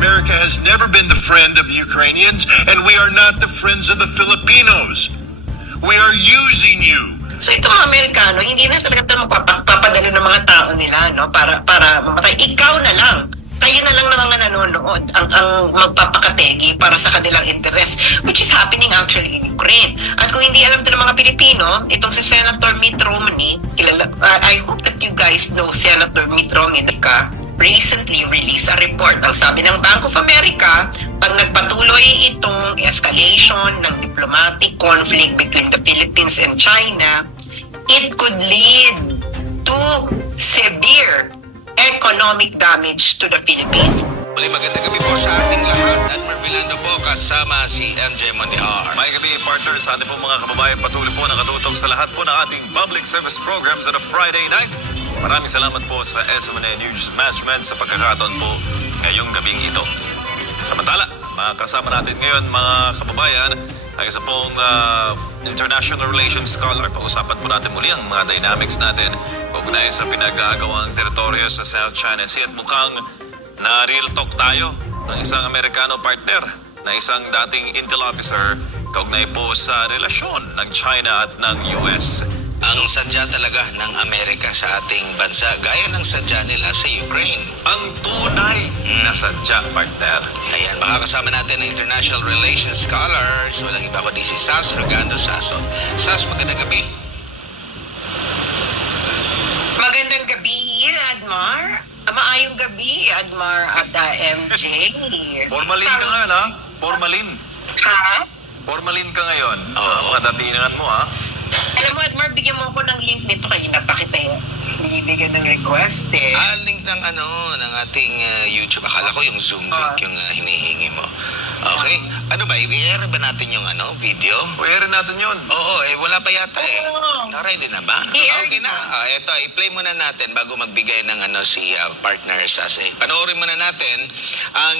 America has never been the friend of the Ukrainians, and we are not the friends of the Filipinos. We are using you. So itong mga Amerikano, hindi na talaga ito magpapadala ng mga tao nila, no? Para mamatay. Ikaw na lang. Tayo na lang ng mga nanonood ang magpapakategi para sa kanilang interest, which is happening actually in Ukraine. At kung hindi alam ito ng mga Pilipino, itong si Senator Mitt Romney, I hope that you guys know Senator Mitt Romney, recently released a report. Ang sabi ng Bank of America, pag nagpatuloy itong escalation ng diplomatic conflict between the Philippines and China, it could lead to severe economic damage to the Philippines. Muli magandang gabi po sa ating lahat at Marvilando po kasama si MJ Mondiar. May gabi partner sa ating po mga kababayan, patuloy po nakatutok sa lahat po ng ating public service programs at a Friday night. Maraming salamat po sa SMNA News Management sa pagkakataon po ngayong gabing ito. Samantala, makakasama natin ngayon mga kababayan ay isa pong international relations scholar. Pag-usapan po natin muli ang mga dynamics natin kaugnay sa pinag-aagawang teritoryo sa South China Sea at mukhang na real talk tayo ng isang Amerikano partner na isang dating intel officer kaugnay po sa relasyon ng China at ng US. Ang sadya talaga ng Amerika sa ating bansa, gaya ng sadya nila sa Ukraine. Ang tunay na sadya, partner. Ayan, makakasama natin ang International Relations Scholars. Walang iba kundi si Sas Rogando Sason. Sas, magandang gabi. Magandang gabi, Admar. Maayong gabi, Admar at MJ. Formalin ka ngayon, ha? Formalin. Ha? Formalin ka ngayon. Mga datingan mo, ha? Alam mo, Admar, bigyan mo ako ng link nito. Kanina pa kita yung binibigyan ng request eh. Link ng ng ating YouTube. Akala ko yung Zoom link yung hinihingi mo. Okay. Ano ba, i-air ba natin yung video? I-air natin yun. Oo, wala pa yata eh. Naready na ba? Okay na. Eto, i-play muna natin bago magbigay ng si partner sa panoorin muna natin ang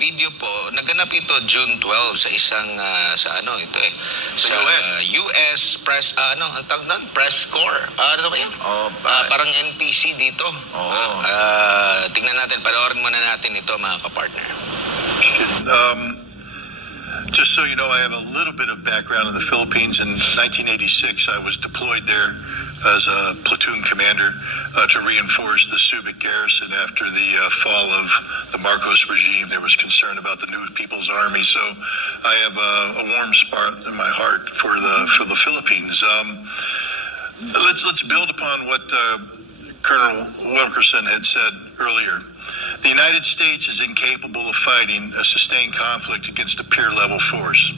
video po. Naganap ito June 12 sa isang sa ito eh. Sa US press ang tawag doon? Press corps. Ano ba 'yan? Parang NPC dito. Tingnan natin, panoorin muna natin ito mga kapartner. Just so you know, I have a little bit of background in the Philippines. In 1986, I was deployed there as a platoon commander to reinforce the Subic garrison after the fall of the Marcos regime. There was concern about the New People's Army, so I have a warm spot in my heart for the Philippines. Let's build upon what Colonel Wilkerson had said earlier. The United States is incapable of fighting a sustained conflict against a peer-level force.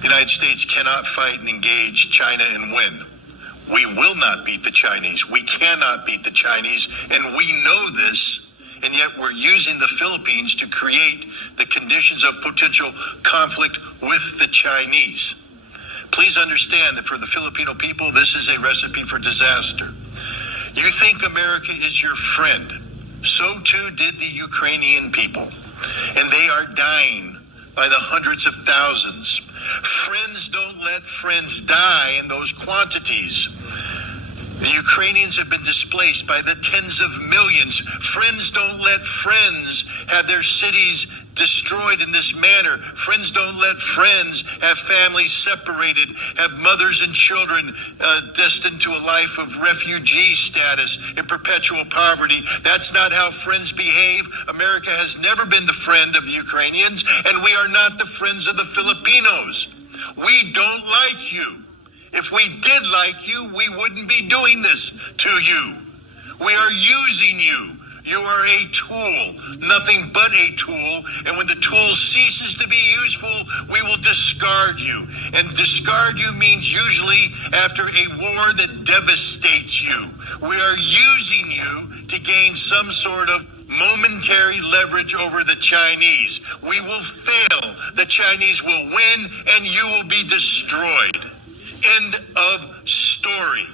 The United States cannot fight and engage China and win. We will not beat the Chinese. We cannot beat the Chinese, and we know this, and yet we're using the Philippines to create the conditions of potential conflict with the Chinese. Please understand that for the Filipino people, this is a recipe for disaster. You think America is your friend. So too did the Ukrainian people, and they are dying by the hundreds of thousands. Friends don't let friends die in those quantities. The Ukrainians have been displaced by the tens of millions. Friends don't let friends have their cities destroyed in this manner. Friends don't let friends have families separated, have mothers and children destined to a life of refugee status in perpetual poverty. That's not how friends behave. America has never been the friend of the Ukrainians, and we are not the friends of the Filipinos. We don't like you. If we did like you, we wouldn't be doing this to you. We are using you. You are a tool, nothing but a tool. And when the tool ceases to be useful, we will discard you. And discard you means usually after a war that devastates you. We are using you to gain some sort of momentary leverage over the Chinese. We will fail. The Chinese will win, and you will be destroyed. End of story.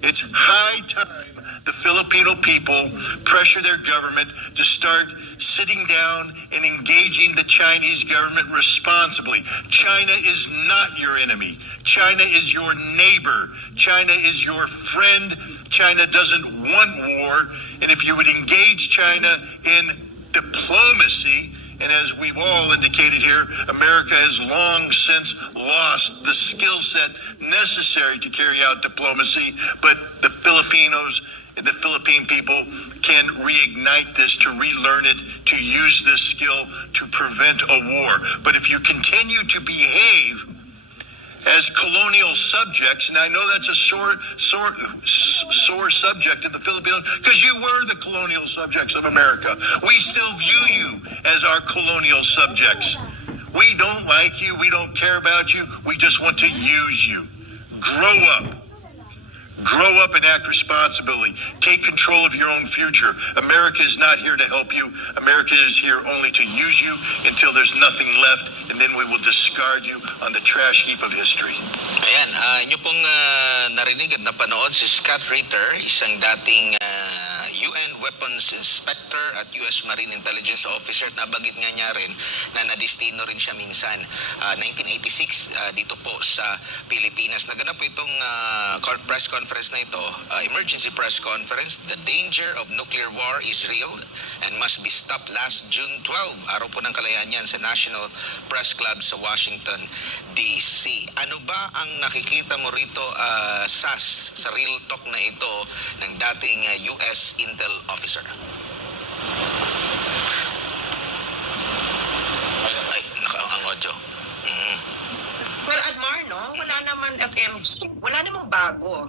It's high time the Filipino people pressure their government to start sitting down and engaging the Chinese government responsibly. China is not your enemy. China is your neighbor. China is your friend. China doesn't want war. And if you would engage China in diplomacy And as we've all indicated here, America has long since lost the skill set necessary to carry out diplomacy, but the Filipinos and the Philippine people can reignite this, to relearn it, to use this skill to prevent a war. But if you continue to behave as colonial subjects, and I know that's a sore subject in the Filipinos, because you were the colonial subjects of America. We still view you as our colonial subjects. We don't like you, we don't care about you, we just want to use you. Grow up. Grow up and act responsibly. Take control of your own future. America is not here to help you. America is here only to use you until there's nothing left, and then we will discard you on the trash heap of history. Ayan, inyo pong narinig at napanood si Scott Ritter, isang dating UN Weapons Inspector at US Marine Intelligence Officer. Nabanggit nga niya rin na nadistino rin siya minsan 1986 dito po sa Pilipinas. Naganap po itong press conference na ito, emergency press conference. The danger of nuclear war is real and must be stopped last June 12. Araw po ng kalayaan yan sa National Press Club sa Washington, D.C. Ano ba ang nakikita mo rito, Sas, sa real talk na ito ng dating US Intel officer? Ay, ang audio. Well, Admar, no? Wala naman at MG, wala namang bago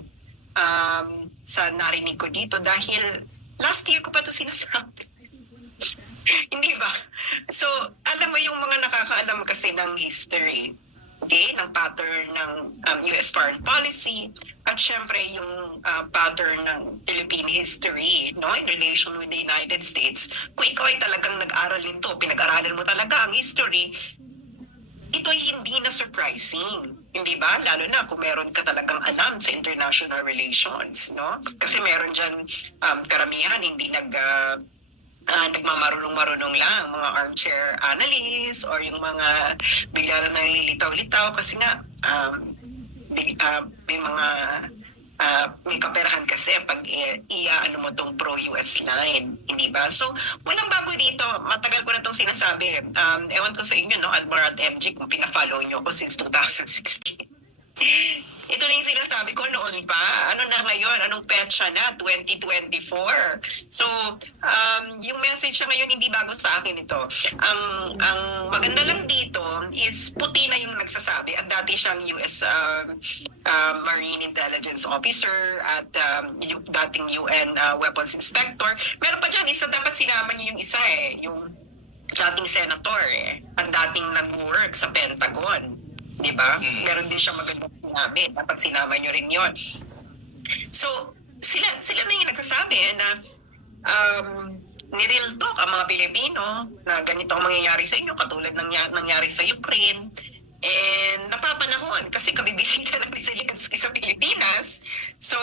sa narinig ko dito dahil last year ko pa ito sinasabi. Hindi ba? So, alam mo yung mga nakakaalam kasi ng history, okay, ng pattern ng US foreign policy at syempre yung pattern ng Philippine history, no, in relation with the United States. Kung ikaw ay talagang nag-aral nito, pinag-aralan mo talaga ang history, ito ay hindi na surprising, hindi ba? Lalo na kung meron ka talagang alam sa international relations, no? Kasi meron dyan karamihan hindi nagmamarunong-marunong lang, mga armchair analysts or yung mga bigla na nalilitaw-litaw kasi nga may mga may kaperahan kasi pag ano mo tong pro-US line, hindi ba? So, walang bago dito. Matagal ko na itong sinasabi. Ewan ko sa inyo, no, Admiral at MG, kung pina-follow nyo ako since 2016. Ito na yung sinasabi ko noon pa. Ano na ngayon? Anong petsa na? 2024. So, yung message siya ngayon hindi bago sa akin ito. Ang maganda lang dito is puti na yung nagsasabi at dati siyang US Marine Intelligence Officer at yung dating UN Weapons Inspector. Meron pa dyan, isa dapat sinama niyo yung isa yung dating senator at dating nag-work sa Pentagon. Di ba? Meron din siya magandang sinabi. Dapat sinama nyo rin yon. So, sila na yung nagsasabi na ni-real talk ang mga Pilipino na ganito ang mangyayari sa inyo katulad ng nangyari sa Ukraine. And napapanahon kasi kabibisita ng Zelensky sa Pilipinas. So,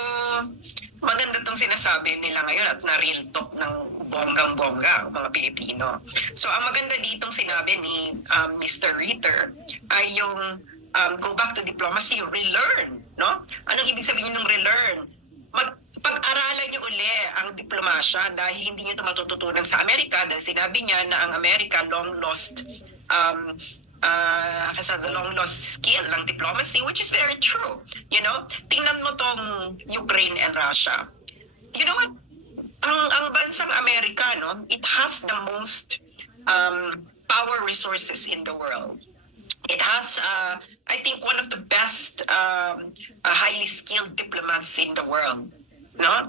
maganda tong sinasabi nila ngayon at na-real talk ng bonggang-bongga mga Pilipino. So, ang maganda ditong sinabi ni Mr. Ritter ay yung go back to diplomacy, relearn, no? Anong ibig sabihin ng relearn? Pag-aralan nyo uli ang diplomasya dahil hindi nyo ito matututunan sa Amerika dahil sinabi niya na ang Amerika long lost has a long lost skill ng diplomacy, which is very true. You know, tingnan mo tong Ukraine and Russia. You know what? Ang bansang Amerika, no, it has the most power resources in the world. It has, I think, one of the best highly skilled diplomats in the world. No?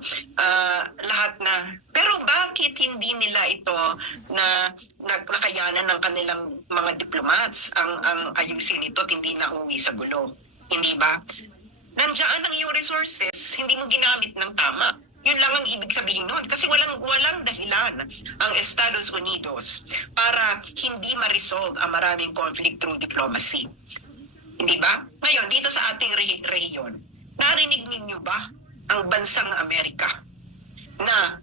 Lahat na. Pero bakit hindi nila ito na nakayanan ng kanilang mga diplomats ang ayusin ito at hindi na uwi sa gulo? Hindi ba? Nandiyan ang iyong resources, hindi mo ginamit ng tama. Yun lang ang ibig sabihin nun. Kasi walang dahilan ang Estados Unidos para hindi ma-resolve ang maraming conflict through diplomacy. Hindi ba? Ngayon, dito sa ating rehiyon, narinig ninyo ba ang bansang Amerika na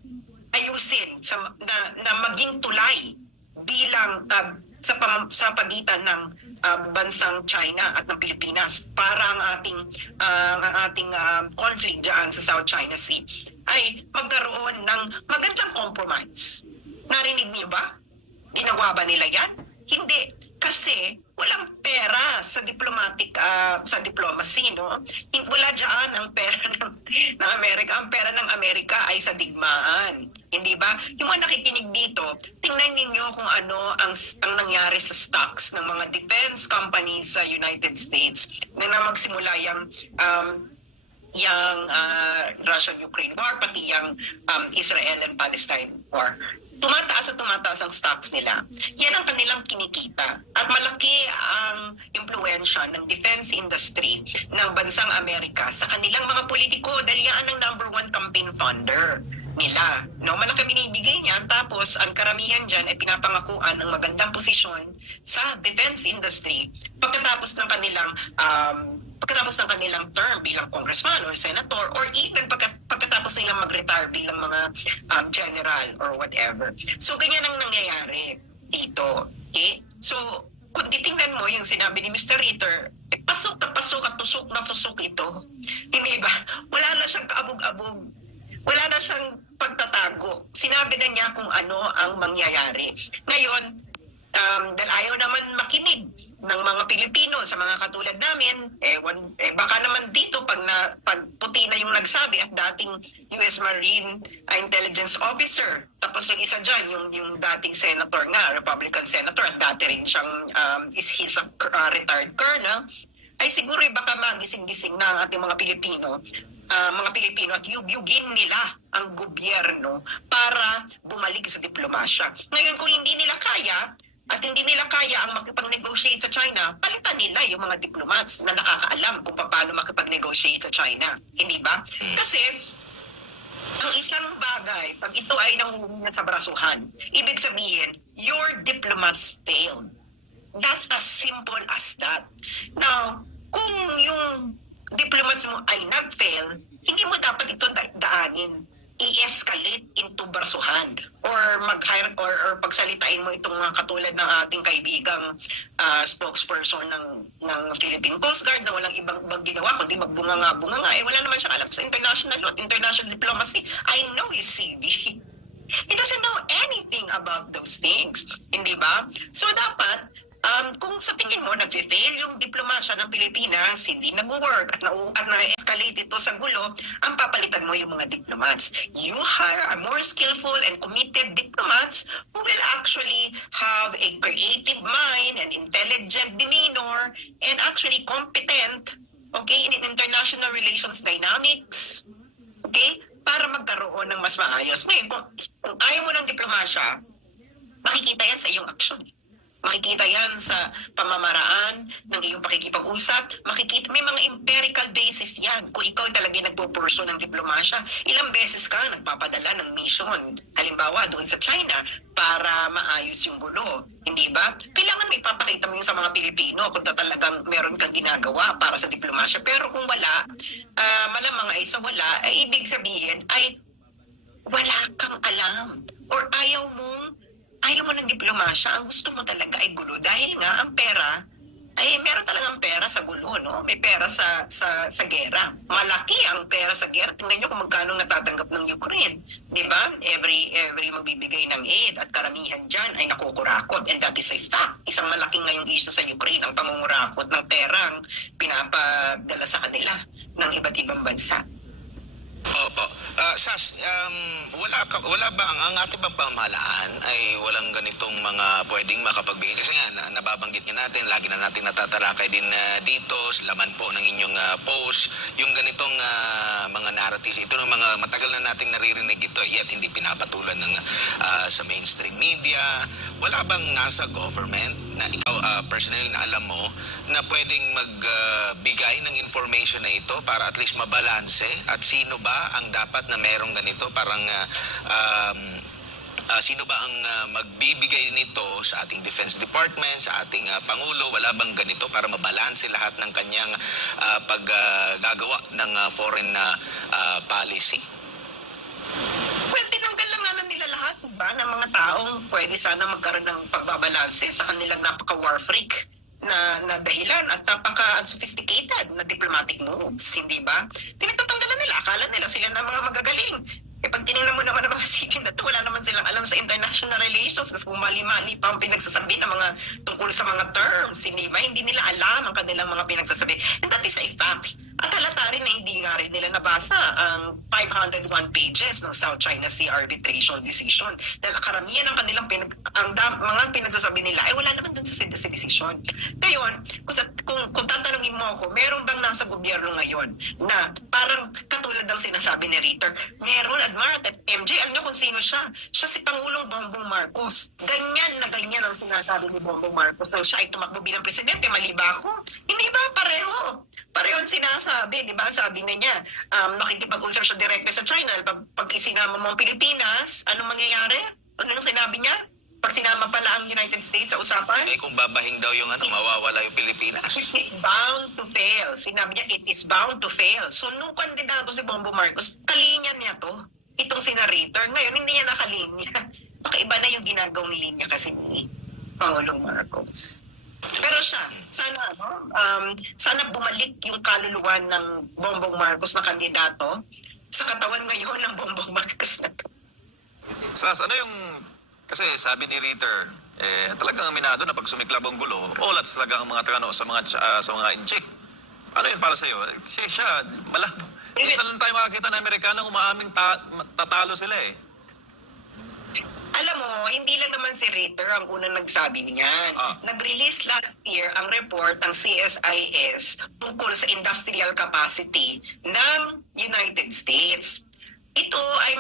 ayusin, na maging tulay bilang sa pagitan ng bansang China at ng Pilipinas para ang ating conflict dyan sa South China Sea ay magkaroon ng magandang compromise. Narinig niyo ba? Ginawa ba nila yan? Hindi. Kasi walang pera sa sa diplomacy, no? Wala diyan ang pera ng Amerika. Ang pera ng Amerika ay sa digmaan. Hindi ba? Yung mga nakikinig dito, tingnan ninyo kung ano ang nangyari sa stocks ng mga defense companies sa United States na magsimula yung Russia-Ukraine war, pati yung Israel and Palestine war. Tumataas ang stocks nila. Yan ang kanilang kinikita. At malaki ang impluensya ng defense industry ng bansang Amerika sa kanilang mga politiko dahil yan ang number 1 campaign funder nila. No, malaki binibigay niya, tapos ang karamihan dyan ay pinapangakuan ng magandang posisyon sa defense industry pagkatapos ng kanilang term bilang congressman or senator, or even pagkatapos nilang mag-retire bilang mga general or whatever. So, ganyan ang nangyayari dito. Okay? So, kung titingnan mo yung sinabi ni Mr. Ritter, pasok na pasok at tusok na tusok ito. Hindi ba? Wala na siyang kaabog-abog. Wala na siyang pagtatago. Sinabi na niya kung ano ang mangyayari. Ngayon, dahil ayaw naman makinig ng mga Pilipino sa mga katulad namin, baka naman dito pag puti na yung nagsabi at dating US Marine Intelligence Officer, tapos yung isa dyan, yung dating senator nga, Republican senator, at dati rin siyang he's a retired colonel, ay siguro baka magising-gising na ang ating mga Pilipino at yugyugin nila ang gobyerno para bumalik sa diplomasya. Ngayon, kung hindi nila kaya, at hindi nila kaya ang makipag-negotiate sa China, palitan nila yung mga diplomats na nakakaalam kung paano makipag-negotiate sa China. Hindi ba? Kasi, ang isang bagay, pag ito ay nanguhuli sa brasuhan, ibig sabihin, your diplomats failed. That's as simple as that. Now, kung yung diplomats mo ay nag-fail, hindi mo dapat ito daanin. I-escalate into brasuhan or mag-hire or pagsalitain mo itong mga katulad ng ating kaibigang spokesperson ng Philippine Coast Guard na walang ibang ginawa kundi magbunga-bunga nga. Wala naman siyang alam sa international law at international diplomacy. I know his CV. He doesn't know anything about those things. Hindi ba? So dapat, kung sa tingin mo nag-fail yung diplomasya ng Pilipinas, hindi nag-work at na-escalate ito sa gulo, ang papalitan mo yung mga diplomats. You hire a more skillful and committed diplomats who will actually have a creative mind and intelligent demeanor and actually competent, okay, in international relations dynamics, okay, para magkaroon ng mas maayos. Ngayon, kung ayaw mo ng diplomasya, makikita yan sa iyong action. Makikita yan sa pamamaraan ng iyong pakikipag-usap. Makikita, may mga empirical basis yan. Kung ikaw talaga nagpupurso ng diplomasya, ilang beses ka nagpapadala ng mission. Halimbawa, doon sa China, para maayos yung gulo. Hindi ba? Kailangan may papakita mo yun sa mga Pilipino kung talagang meron kang ginagawa para sa diplomasya. Pero kung wala, malamang ay sa wala, ay ibig sabihin ay wala kang alam. Or ayaw mo ng diplomasya, ang gusto mo talaga ay gulo. Dahil nga, ang pera, ay meron talagang pera sa gulo, no? May pera sa gera. Malaki ang pera sa gera. Tingnan nyo kung magkano natatanggap ng Ukraine. Di ba? Every magbibigay ng aid at karamihan dyan ay nakukurakot. And that is a fact. Isang malaking ngayong issue sa Ukraine, ang pangungurakot ng perang pinapadala sa kanila ng iba't ibang bansa. Opo. Sas, wala ba ang ating pamahalaan ay walang ganitong mga pwedeng makapagbigay? Kasi nga, nababanggit nga natin, lagi na natin natatalakay din dito, laman po ng inyong post, yung ganitong mga narratives. Ito ng mga matagal na natin naririnig ito, yet hindi pinapatulan ng, sa mainstream media. Wala bang nasa government na ikaw personally na alam mo na pwedeng magbigay ng information na ito para at least mabalanse at sino ba ang dapat na merong ganito, parang sino ba ang magbibigay nito sa ating Defense Department, sa ating Pangulo? Wala bang ganito para mabalanse lahat ng kanyang paggagawa ng foreign policy? Well, tinanggal lang nga na nila lahat, diba, ng mga taong pwede sana magkaroon ng pagbabalanse sa kanilang napaka-war freak na dahilan at napaka-unsophisticated na diplomatic moves, hindi ba? Tinatanggalan nila, akala nila sila na mga magagaling. pag tinignan mo naman ang mga sige na to, wala naman silang alam sa international relations kasi kung mali-mali pa ang pinagsasabi ng mga tungkol sa mga terms, hindi ba? Hindi nila alam ang kanilang mga pinagsasabi. And that is a fact. At halata rin na hindi nga rin nila nabasa ang 501 pages ng South China Sea arbitration decision. Dahil karamihan ng kanilang mga pinagsasabi nila ay wala naman dun sa decision. Ngayon, kung tatanungin mo ako, meron bang nasa gobyerno ngayon na parang katulad ng sinasabi ni Ritter, meron, Admar at MJ, alam niyo kung sino siya? Siya si Pangulong Bongbong Marcos. Ganyan na ganyan ang sinasabi ni Bongbong Marcos na siya ay tumakbo bilang presidente, mali ba ako? Hindi ba? Pareho. Pareho ang sinasabi, di ba? Sabi na niya, nakikipag-usap siya direkte sa China. Pag isinama mo ang Pilipinas, anong mangyayari? Ano nung sinabi niya? Pag sinama pala ang United States sa usapan? Eh kung babahing daw yung mawawala yung Pilipinas. It is bound to fail. Sinabi niya, it is bound to fail. So, nung kandidato si Bongbong Marcos, kalinya niya to. Itong si narrator. Ngayon, hindi niya nakalinya. Baka iba na yung ginagawang linya kasi ni Pangulong Marcos. Pero siya, sana bumalik yung kaluluwa ng Bongbong Marcos na kandidato sa katawan ngayon ng Bongbong Marcos na to. Sas, ano yung... Kasi sabi ni Ritter, talagang aminado na pag sumiklab ang gulo, olats talaga ang mga trano sa mga inchik. Ano yun para sa'yo? Siya, malabo. Minsan lang tayo makakita na Amerikanong umaaming tatalo sila eh. Alam mo, hindi lang naman si Ritter ang unang nagsabi niyan. Nag-release last year ang report ng CSIS tungkol sa industrial capacity ng United States. Ito ay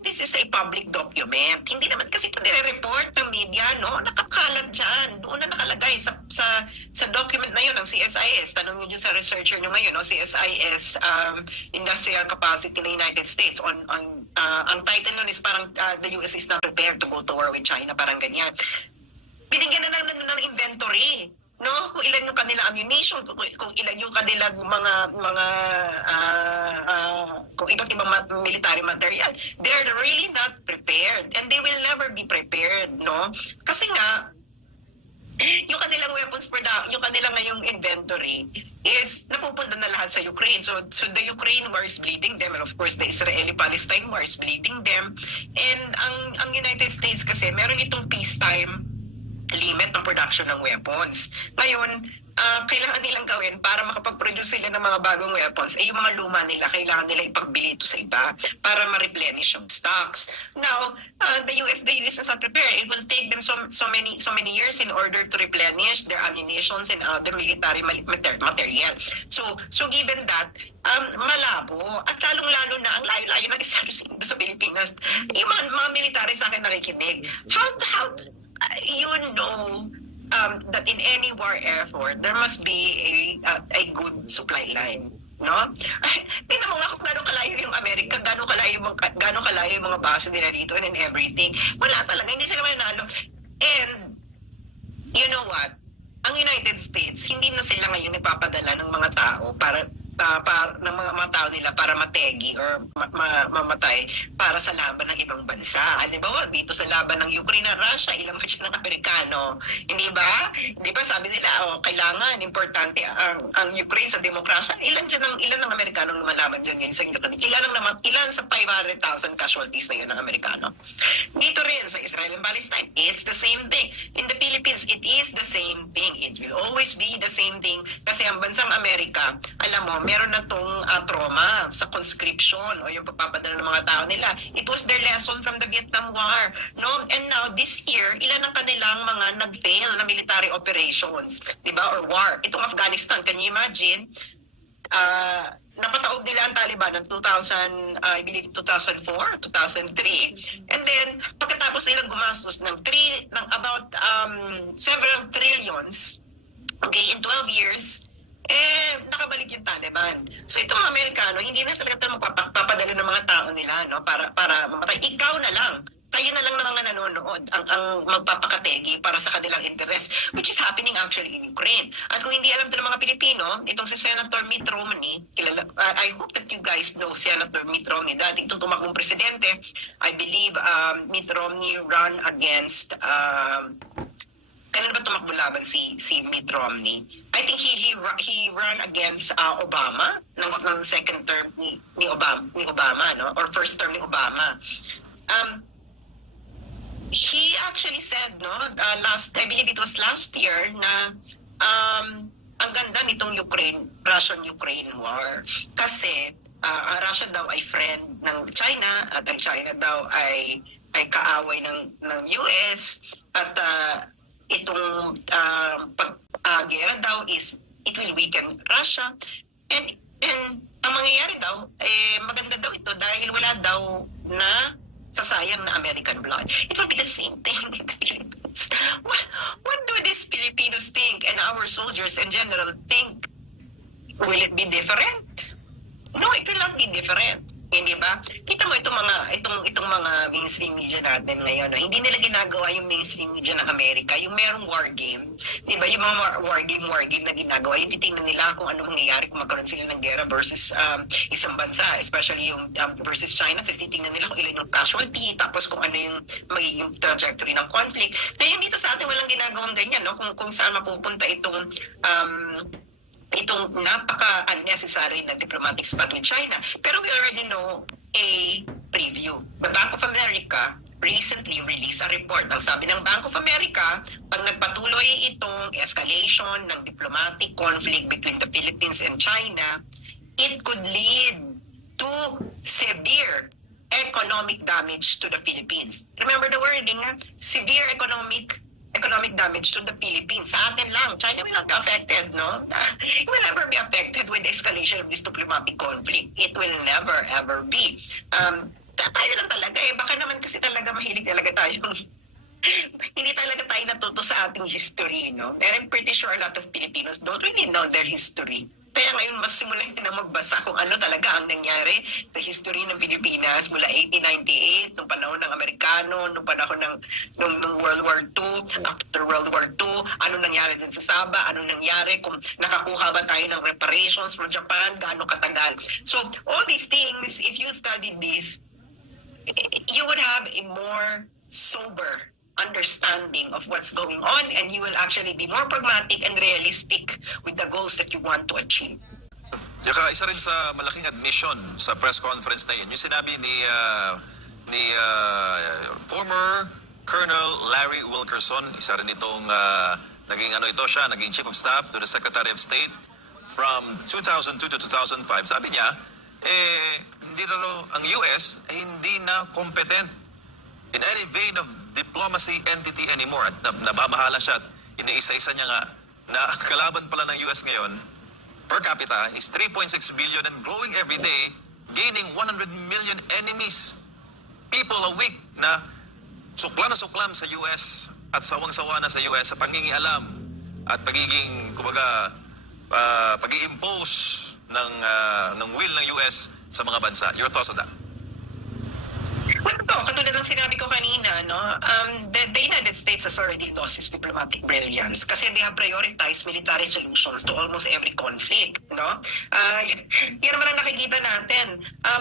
this is a public document. Hindi naman kasi ito nire-report ng media, no? Nakakalat dyan. Doon na nakalagay sa document na yun ng CSIS. Tanong nyo dyan sa researcher nyo ngayon, no? CSIS Industrial Capacity ng United States. Ang title nun is parang the US is not prepared to go to war with China. Parang ganyan. Binigyan na lang ng inventory. No, kung ilan yung kanilang ammunition, kung ilan yung kanilang kung iba't ibang military material, they're really not prepared and they will never be prepared, no? Kasi nga yung kanilang weapons product, yung kanilang ngayong inventory is napupunta na lahat sa Ukraine. So the Ukraine war is bleeding them, and of course the Israeli-Palestine war is bleeding them. And ang United States kasi meron itong peacetime limit ng production ng weapons. Ngayon, kailangan nilang gawin para makapag-produce sila ng mga bagong weapons, yung mga luma nila, kailangan nila ipagbili ito sa iba para ma-replenish yung stocks. Now, the US is not prepared. It will take them so many years in order to replenish their ammunitions and other military material. So given that, malabo at lalong-lalo na ang layo-layo ng Estados Unidos sa Pilipinas, yung mga military sa akin nakikinig. How you know that in any war effort there must be a good supply line, no? Tingnan mo nga kung gaano kalayo yung Amerika, gaano kalayo yung mga base nila dito and everything. Wala talaga, hindi sila mananalo. And you know what? Ang United States, hindi na sila ngayon nagpapadala ng mga tao para ng mga tao nila para mategi or mamatay para sa laban ng ibang bansa. Halimbawa, dito sa laban ng Ukraine at Russia, ilang match ng Amerikano. Hindi ba? Hindi ba sabi nila, kailangan, importante ang Ukraine sa demokrasya. Ilan ng Amerikano lumalaban dyan ngayon sa Ukraine? Ilan sa 500,000 casualties na yun ng Amerikano? Dito rin sa Israel and Palestine, it's the same thing. In the Philippines, it is the same thing. It will always be the same thing kasi ang bansang Amerika, alam mo, meron na tong trauma sa conscription o yung pagpapadala ng mga tao nila. It was their lesson from the Vietnam War, no? And now this year, ilan ang kanilang mga nag-fail na military operations, 'di ba? Or war. Itong Afghanistan, can you imagine? Napataob nila ang Taliban ng 2004, 2003. And then pagkatapos nilang gumastos ng about several trillions, okay, in 12 years, nakabalik yung Taliban. So itong mga Amerikano, hindi na talaga magpapadala ng mga tao nila, no, para mamatay. Ikaw na lang. Tayo na lang ng mga nanonood ang magpapakategi para sa kanilang interes, which is happening actually in Ukraine. At kung hindi alam ito ng mga Pilipino, itong si Senator Mitt Romney, I hope that you guys know Senator Mitt Romney. Dati itong tumakbong presidente, I believe Mitt Romney ran against kailan ba tumakbo laban si Mitt Romney? I think he ran against Obama ng second term ni Obama, no? Or first term ni Obama. He actually said, no, I believe it was last year, na ang ganda nitong Russian-Ukraine war. Kasi ang Russia daw ay friend ng China at ang China daw ay kaaway ng US at itong gera daw is it will weaken Russia and ang mangyayari daw maganda daw ito dahil wala daw na sasayang na American blood. It will be the same thing in the Philippines. What do these Filipinos think and our soldiers in general think? Will it be different? No, it will not be different. Hindi ba? Kita mo itong mga mainstream media natin ngayon, no? Hindi nila ginagawa yung mainstream media ng Amerika, yung merong war game. Di ba? Yung mga war game na ginagawa, yung titingnan nila kung ano mangyayari kung magkaroon sila ng gera versus isang bansa, especially yung versus China. Tapos titingnan nila kung ilan yung casualty, tapos kung ano yung magiging trajectory ng conflict. Ngayon dito sa atin walang ginagawang ganyan, no? Kung saan mapupunta itong napaka-unnecessary na diplomatic spat with China. Pero we already know a preview. The Bank of America recently released a report. Ang sabi ng Bank of America, pag nagpatuloy itong escalation ng diplomatic conflict between the Philippines and China, it could lead to severe economic damage to the Philippines. Remember the wording, severe economic damage to the Philippines. Sa atin lang, China will not be affected, no? It will never be affected with the escalation of this diplomatic conflict. It will never, ever be. Tayo lang talaga baka naman kasi talaga mahilig talaga tayo. Hindi talaga tayo natuto sa ating history, no? And I'm pretty sure a lot of Filipinos don't really know their history. Kaya ngayon, mas simulan na magbasa kung ano talaga ang nangyari sa history ng Pilipinas mula 1898, nung panahon ng Amerikano, nung panahon ng World War II, after World War II, ano nangyari dun sa Sabah, ano nangyari, kung nakakuha ba tayo ng reparations from Japan, gaano katagal. So, all these things, if you studied this, you would have a more sober understanding of what's going on and you will actually be more pragmatic and realistic with the goals that you want to achieve. Saka isa rin sa malaking admission sa press conference na yun, yung sinabi ni former Colonel Larry Wilkerson, isa rin itong naging Chief of Staff to the Secretary of State from 2002 to 2005. Sabi niya, hindi na ang US ay hindi na competent in any vein of diplomacy entity anymore at nababahala siya at iniisa-isa niya nga na kalaban pala ng US ngayon per capita is 3.6 billion and growing every day, gaining 100 million enemies. People a week na suklam sa US at sawang-sawa na sa US sa pangingialam at pagiging, kumbaga, pag-i-impose ng will ng US sa mga bansa. Your thoughts on that? Well, katulad ng sinabi ko kanina, no, the United States has already lost its diplomatic brilliance kasi they have prioritized military solutions to almost every conflict, no? Yan naman ang nakikita natin.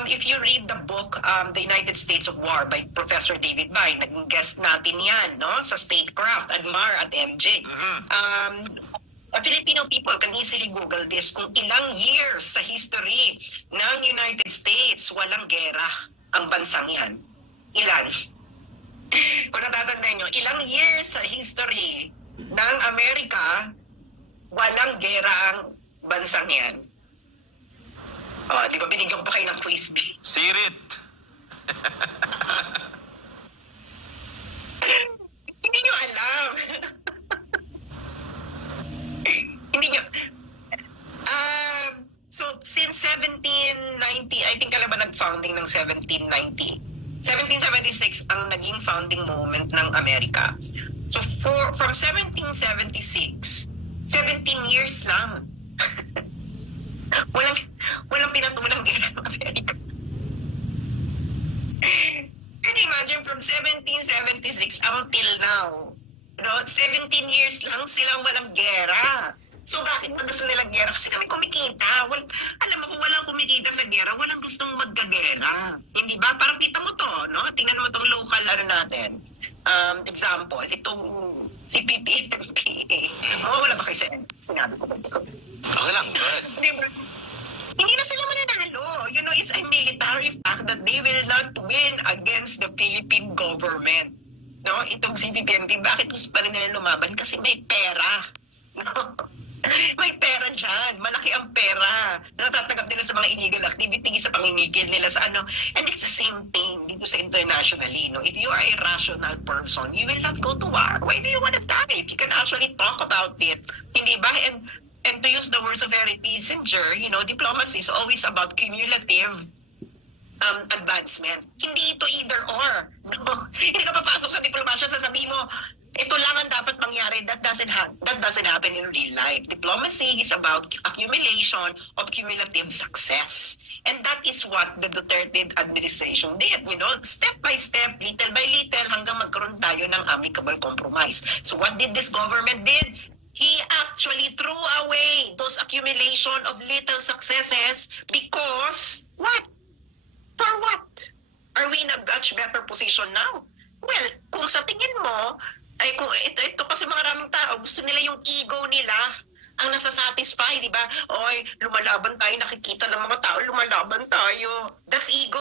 If you read the book, The United States of War by Professor David Vine, naging guest natin yan, no, sa Statecraft, Admar at MJ. Filipino people can easily Google this kung ilang years sa history ng United States walang gera ang bansang yan. Ilan? Kung natatandaan nyo, ilang years sa history ng Amerika, walang gera ang bansang yan. Di ba binigyan ko pa kayo ng quiz bee? Sirit! Hindi nyo alam. Hindi nyo. So, since 1790, I think alam ba nag-founding ng 1790? 1776 ang naging founding moment ng Amerika. So, from 1776, 17 years lang. walang pinatulang gera ng Amerika. Can you imagine from 1776 until now? No, 17 years lang silang walang gera. So bakit ba gusto nilang gera? Kasi kami kumikita. Alam mo, kung walang kumikita sa gera, walang gustong magkagera. Hindi ba? Parang kita mo to, no? Tingnan mo tong local natin. Example, itong si PPNP. Mawawala ba kayo sa Sinabi ko ba ito? Okay lang. Go ahead. Di ba? Hindi na sila mananalo. You know, it's a military fact that they will not win against the Philippine government. No? Itong CPPNP, bakit gusto pa rin nila lumaban? Kasi may pera. No? May pera dyan. Malaki ang pera. Natatanggap nila sa mga illegal activity, sa pangingigil nila sa ano. And it's the same thing dito sa internationally. No? If you are a rational person, you will not go to war. Why do you want to die? If you can actually talk about it. Hindi ba? And to use the words of Harry Kissinger, you know, diplomacy is always about cumulative advancement. Hindi ito either or. No? Hindi ka papasok sa diplomasya at sasabihin mo, ito lang ang dapat mangyari. That doesn't happen in real life. Diplomacy is about accumulation of cumulative success. And that is what the Duterte administration did. You know, step by step, little by little, hanggang magkaroon tayo ng amicable compromise. So what did this government did? He actually threw away those accumulation of little successes because, what? For what? Are we in a much better position now? Well, kung sa tingin mo, ay kung ito kasi maraming tao, gusto nila yung ego nila ang nasasatisfy, di ba? Oy, lumalaban tayo, nakikita ng mga tao, lumalaban tayo. That's ego.